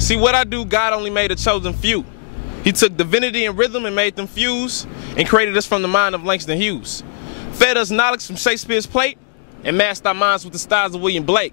See, what I do, God only made a chosen few. He took divinity and rhythm and made them fuse and created us from the mind of Langston Hughes. Fed us knowledge from Shakespeare's plate and masked our minds with the styles of William Blake.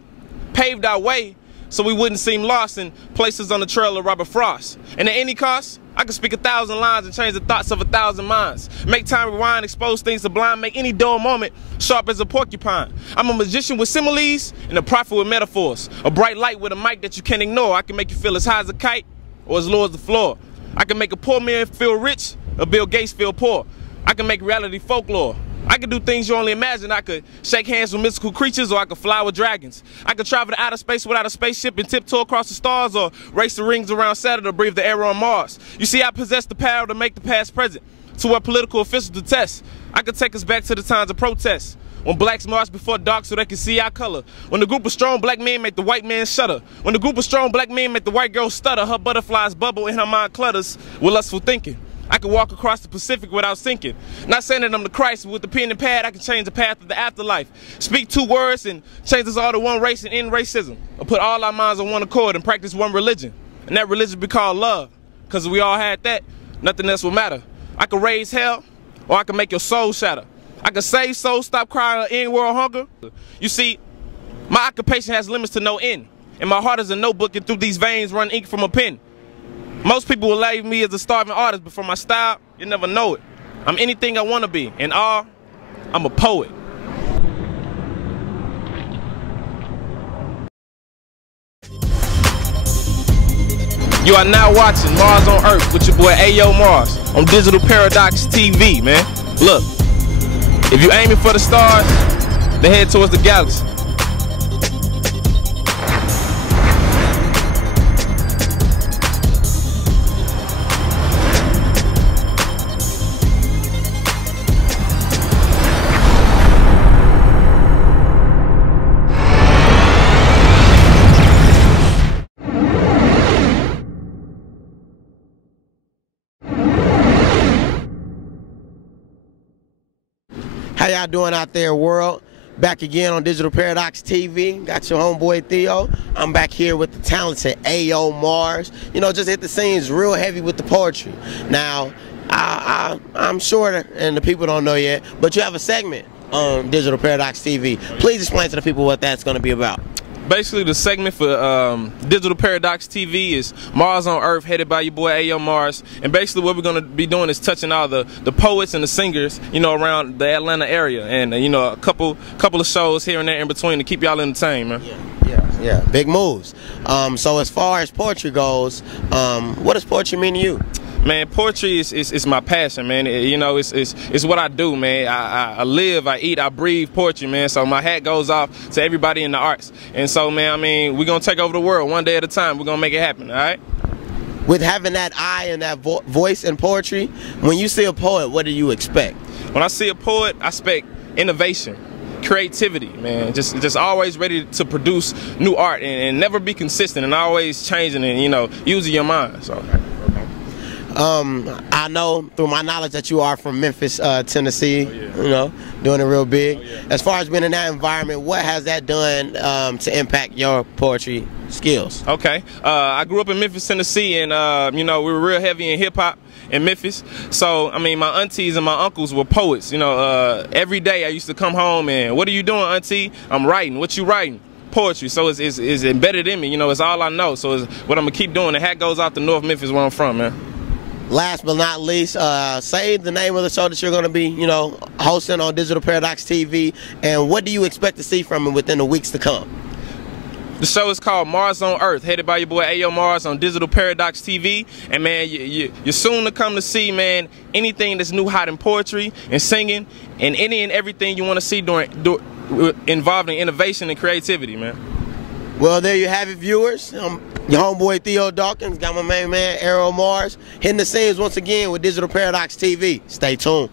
Paved our way so we wouldn't seem lost and placed us on the trail of Robert Frost. And at any cost, I could speak 1,000 lines and change the thoughts of 1,000 minds. Make time rewind, expose things sublime, make any dull moment sharp as a porcupine. I'm a magician with similes and a prophet with metaphors. A bright light with a mic that you can't ignore. I can make you feel as high as a kite or as low as the floor. I can make a poor man feel rich or Bill Gates feel poor. I can make reality folklore. I can do things you only imagine. I could shake hands with mystical creatures, or I could fly with dragons. I could travel to outer space without a spaceship and tiptoe across the stars, or race the rings around Saturn or breathe the air on Mars. You see, I possess the power to make the past present, to what political officials detest. I could take us back to the times of protest, when blacks marched before dark so they could see our color. When the group of strong black men make the white man shudder. When the group of strong black men make the white girl stutter. Her butterflies bubble and her mind clutters with lustful thinking. I can walk across the Pacific without sinking. Not saying that I'm the Christ, but with the pen and pad, I can change the path of the afterlife. Speak 2 words and change us all to one race and end racism. Or put all our minds on one accord and practice one religion. And that religion be called love. Because if we all had that, nothing else will matter. I can raise hell, or I can make your soul shatter. I can save souls, stop crying, or end world hunger. You see, my occupation has limits to no end. And my heart is a notebook, and through these veins run ink from a pen. Most people will label me as a starving artist, but for my style, you never know it. I'm anything I want to be. In all, I'm a poet. You are now watching Mars on Earth with your boy AyoMarz on Digital Paradox TV, man. Look, if you're aiming for the stars, then head towards the galaxy. How y'all doing out there, world? Back again on Digital Paradox TV. Got your homeboy Theo. I'm back here with the talented AyoMarz. You know, just hit the scenes real heavy with the poetry. Now, I'm sure, and the people don't know yet, but you have a segment on Digital Paradox TV. Please explain to the people what that's going to be about. Basically, the segment for Digital Paradox TV is Mars on Earth, headed by your boy AyoMarz. And basically what we're going to be doing is touching all the poets and the singers, you know, around the Atlanta area. And, you know, a couple of shows here and there in between to keep y'all entertained, man. Yeah, big moves. So as far as poetry goes, what does poetry mean to you? Man, poetry is my passion, man. You know, it's what I do, man. I live, I eat, I breathe poetry, man. So my hat goes off to everybody in the arts. And so, man, I mean, we're going to take over the world one day at a time. We're going to make it happen, all right? With having that eye and that voice in poetry, when you see a poet, what do you expect? When I see a poet, I expect innovation, creativity, man. Just always ready to produce new art and never be consistent and always changing and, you know, using your mind. So. I know through my knowledge that you are from Memphis, Tennessee, you know, doing it real big. As far as being in that environment, what has that done to impact your poetry skills? Okay, I grew up in Memphis, Tennessee, and, you know, we were real heavy in hip-hop in Memphis. So, I mean, my aunties and my uncles were poets. You know, every day I used to come home and, what are you doing, auntie? I'm writing. What you writing? Poetry. So it's embedded in me, you know, it's all I know. So it's what I'm going to keep doing. The hat goes out to North Memphis, where I'm from, man. Last but not least, say the name of the show that you're going to be, you know, hosting on Digital Paradox TV, and what do you expect to see from it within the weeks to come? The show is called Mars on Earth, headed by your boy AyoMarz on Digital Paradox TV. And, man, you're soon to come to see, man, anything that's new, hot in poetry and singing, and any and everything you want to see involved in innovation and creativity, man. Well, there you have it, viewers. Your homeboy Theo Dawkins got my main man AyoMarz hitting the scenes once again with Digital Paradox TV. Stay tuned.